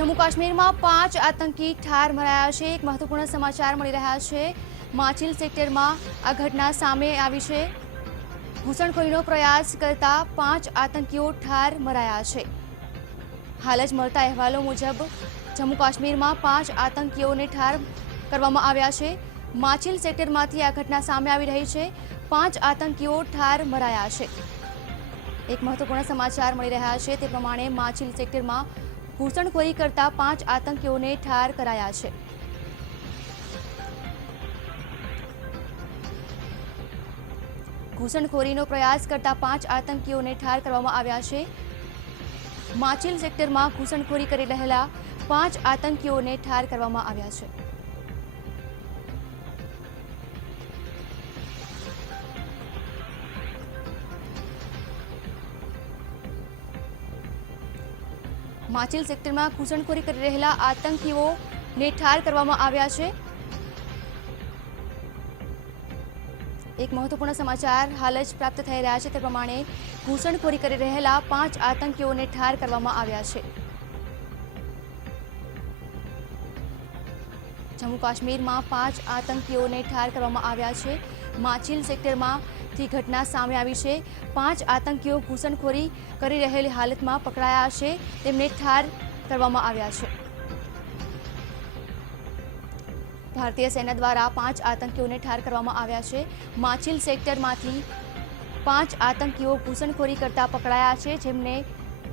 જમ્મુ કાશ્મીરમાં 5 આતંકી ઠાર મરાયા છે। એક મહત્વપૂર્ણ સમાચાર મળી રહ્યા છે। માચિલ સેક્ટરમાં આ ઘટના સામે આવી છે। ઘૂસણખોરીનો પ્રયાસ કરતા 5 આતંકીઓ ઠાર મરાયા છે। હાલ જ મળતા અહેવાલો મુજબ જમ્મુ કાશ્મીરમાં 5 આતંકીઓને ઠાર કરવામાં આવ્યા છે। માચિલ સેક્ટરમાંથી આ ઘટના સામે આવી રહી છે। 5 આતંકીઓ ઠાર મરાયા છે। એક મહત્વપૂર્ણ સમાચાર મળી રહ્યા છે તે પ્રમાણે માચિલ સેક્ટરમાં ઘૂસણખોરી કરતા 5 આતંકીઓને ઠાર કરાયા છે। ઘૂસણખોરીનો પ્રયાસ કરતા 5 આતંકીઓને ઠાર કરવામાં આવ્યા છે। માચિલ સેક્ટરમાં ઘૂસણખોરી કરી રહેલા 5 આતંકીઓને ઠાર કરવામાં આવ્યા છે। માચિલ સેક્ટરમાં ઘૂસણખોરી કરી રહેલા આતંકીઓને ઠાર કરવામાં આવ્યા છે। એક મહત્વપૂર્ણ સમાચાર હાલ જ પ્રાપ્ત થઈ રહ્યા છે તે પ્રમાણે ઘૂસણખોરી કરી રહેલા 5 આતંકીઓને ઠાર કરવામાં આવ્યા છે। જમ્મુ કાશ્મીરમાં 5 આતંકીઓને ઠાર કરવામાં આવ્યા છે। માચિલ સેક્ટરમાંથી ઘટના સામે આવી છે। 5 આતંકીઓ ઘૂસણખોરી કરી રહેલી હાલતમાં પકડાયા છે। તેમને ઠાર કરવામાં આવ્યા છે। ભારતીય સેના દ્વારા 5 આતંકીઓને ઠાર કરવામાં આવ્યા છે। માચિલ સેક્ટરમાંથી 5 આતંકીઓ ઘૂસણખોરી કરતા પકડાયા છે, જેમને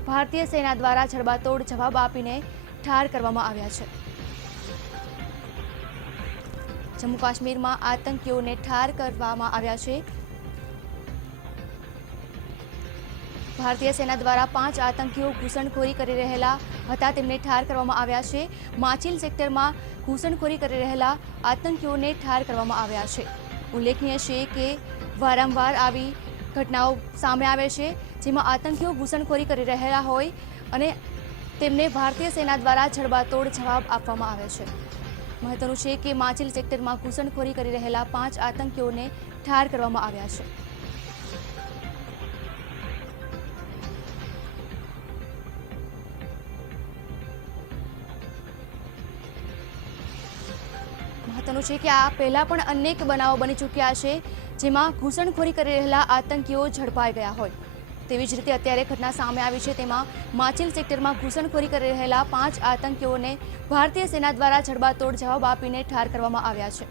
ભારતીય સેના દ્વારા જડબાતોડ જવાબ આપીને ઠાર કરવામાં આવ્યા છે। જમ્મુ કાશ્મીરમાં આતંકીઓને ઠાર કરવામાં આવ્યા છે। ભારતીય સેના દ્વારા 5 આતંકીઓ ઘૂસણખોરી કરી રહેલા હતા, તેમને ઠાર કરવામાં આવ્યા છે। માચિલ સેક્ટરમાં ઘૂસણખોરી કરી રહેલા આતંકીઓને ઠાર કરવામાં આવ્યા છે। ઉલ્લેખનીય છે કે વારંવાર આવી ઘટનાઓ સામે આવે છે, જેમાં આતંકીઓ ઘૂસણખોરી કરી રહેલા હોય અને તેમને ભારતીય સેના દ્વારા જડબાતોડ જવાબ આપવામાં આવે છે। મહત્વનું છે કે માચિલ સેક્ટરમાં ઘૂસણખોરી કરી રહેલા 5 આતંકીઓને ઠાર કરવામાં આવ્યા છે। મહત્વનું છે કે આ પહેલા પણ અનેક બનાવો બની ચૂક્યા છે, જેમાં ઘૂસણખોરી કરી રહેલા આતંકીઓ ઝડપાઈ ગયા હોય। તેવી જ રીતે અત્યારે ઘટના સામે આવી છે, તેમાં માચિલ સેક્ટરમાં ઘૂસણખોરી કરી રહેલા 5 આતંકીઓને ભારતીય સેના દ્વારા જડબાતોડ જવાબ આપીને ઠાર કરવામાં આવ્યા છે।